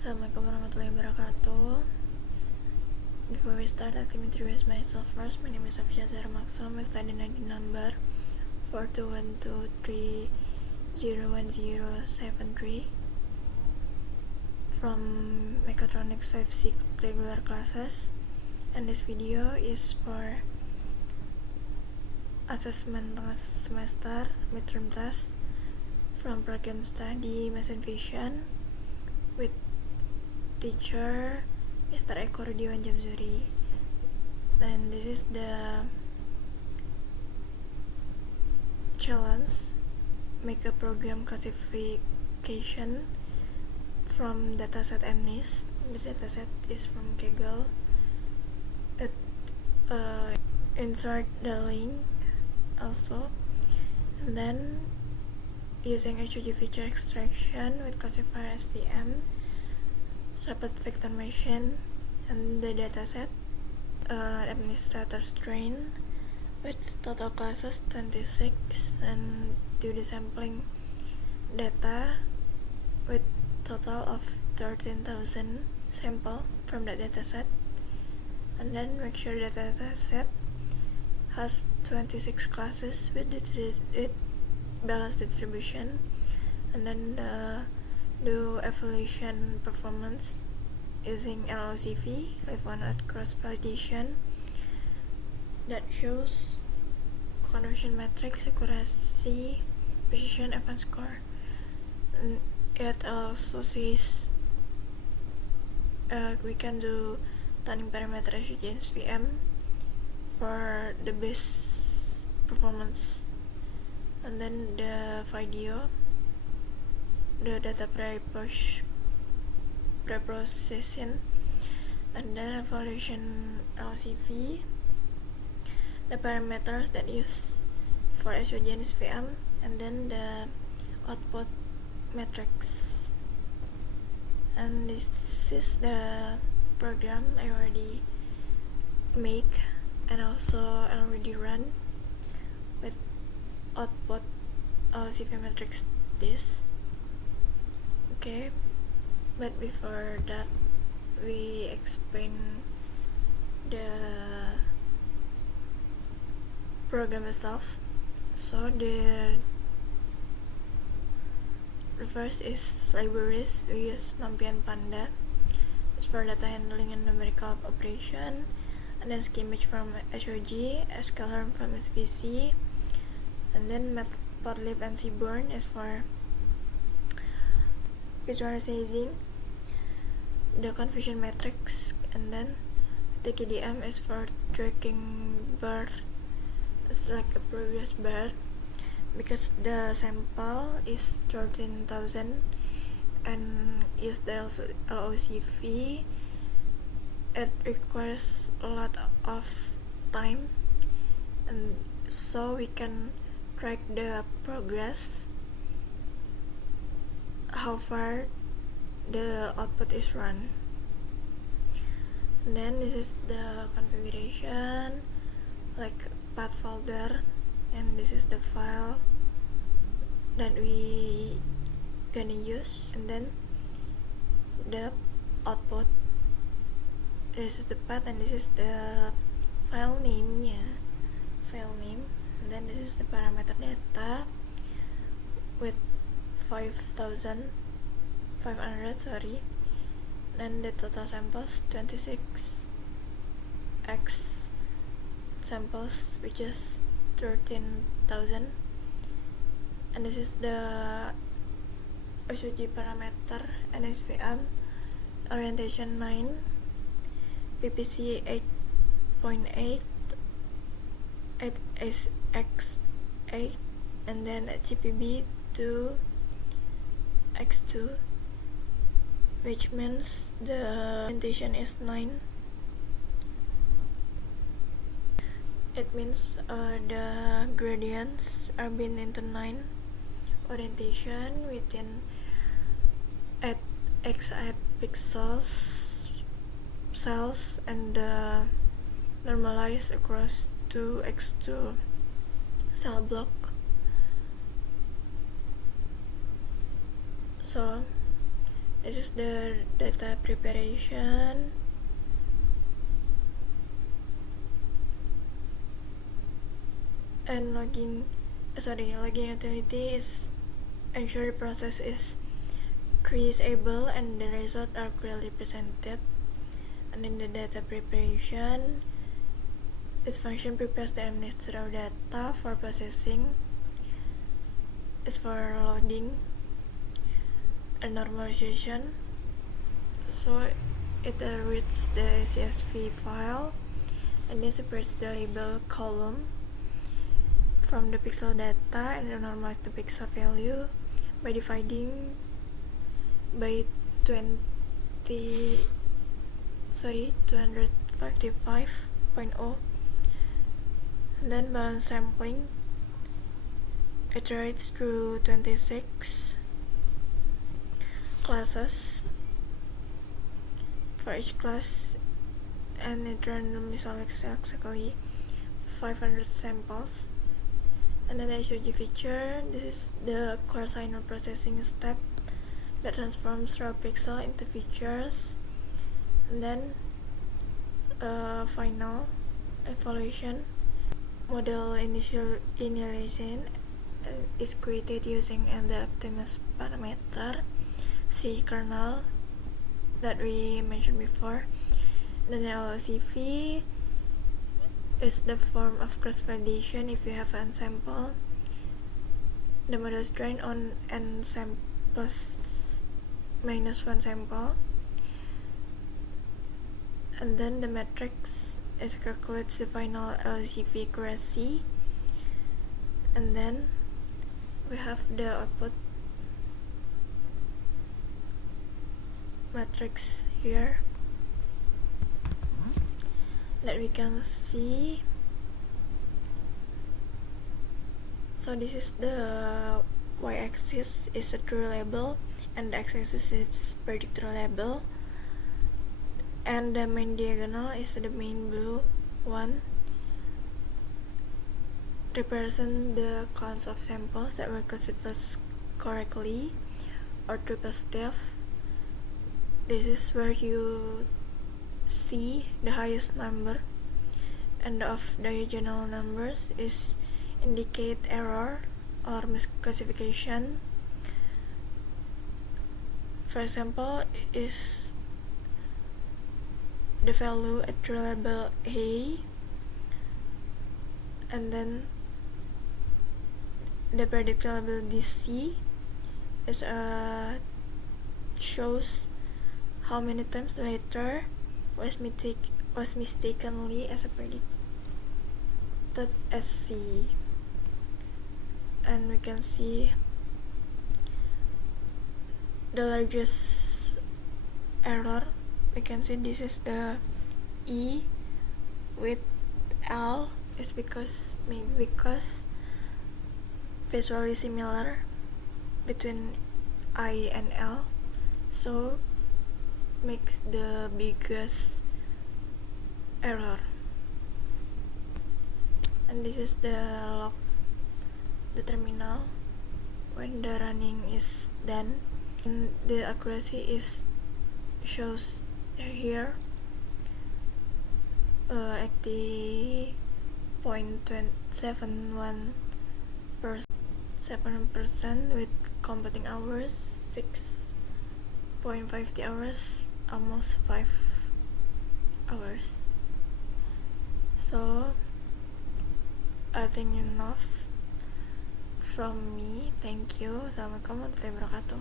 Assalamualaikum warahmatullahi wabarakatuh. Before we start, let me introduce myself first. My name is Safia Zahra Maksum. I study ID number 42123011073 from Mechatronics 5C regular classes. And this video is for assessment tengah semester midterm test from program study Machine Vision with teacher Mr. Eko Rudiwan Jamzuri. And this is the challenge: make a program classification from dataset MNIST. The dataset is from Kaggle. Insert the link also, and then using HOG feature extraction with classifier SVM, separate vector machine, and the dataset administrator strain with total classes 26, and do the sampling data with total of 13,000 sample from the dataset, and then make sure the dataset has 26 classes with balanced distribution, and then do evaluation performance using LOCV, Live on Earth cross validation, that shows conversion matrix, accuracy, precision, advanced score. And it also says we can do tuning parameter HOG and SVM for the best performance. And then the video, the data pre-processing, and then evaluation LCV, the parameters that use for HOG and SVM, and then the output matrix. And this is the program I already make and also already run with output LCV matrix this. Okay, but before that we explain the program itself. So the first is libraries. We use NumPy and Panda. It's for data handling and numerical operation, and then skimage from HOG, sklearn from SVC, and then Matplotlib and Seaborn is for visualizing the confusion matrix, and then the KDM is for tracking bar. It's like a progress bar because the sample is 13,000 and use the LOCV. It requires a lot of time, and so we can track the progress, how far the output is run. And then this is the configuration, like path folder, and this is the file that we gonna use, and then the output. This is the path, and this is the file name, and then this is the parameter data with 5,500, then the total samples 26 x samples, which is 13,000, and this is the HOG parameter and SVM, orientation 9, PPC 8.8, 8x8, and then GPB 2x2, which means the orientation is 9. It means the gradients are been into 9 orientation within 8x8 pixels cells, and normalized across 2x2 cell block. So this is is the data preparation. And logging utility is ensure the process is traceable and the results are clearly presented. And in the data preparation, this function prepares the administrative data for processing, is for loading and normalization. So it reads the CSV file and then separates the label column from the pixel data and then normalize the pixel value by dividing by 255.0. And then balance sampling iterates through 26 classes for each class, and it randomly selects exactly 500 samples. And then the HOG feature, this is the core signal processing step that transforms raw pixel into features. And then final evaluation, model initialization is created using the Optimus parameter C kernel that we mentioned before. Then the LLCV is the form of cross validation if you have n sample. The model is trained on n samples minus 1 sample. And then the matrix is calculates the final LCV accuracy. And then we have the output matrix here that we can see. So this is the y-axis is a true label and the x-axis is predictor label, and the main diagonal is the main blue one, represent the counts of samples that were classified correctly or true positive. This is where you see the highest number, and the off diagonal numbers is indicate error or misclassification. For example, is the value at true label A, and then the predictor label DC is shows how many times the letter was mistakenly as a predicted as C. And we can see the largest error. We can see this is the E with L is because visually similar between I and L, so makes the biggest error. And this is the log, the terminal when the running is done, and the accuracy is shows here 80.7% with computing hours 6.50 hours, almost 5 hours. So I think enough from me. Thank you. Assalamualaikum warahmatullahi wabarakatuh.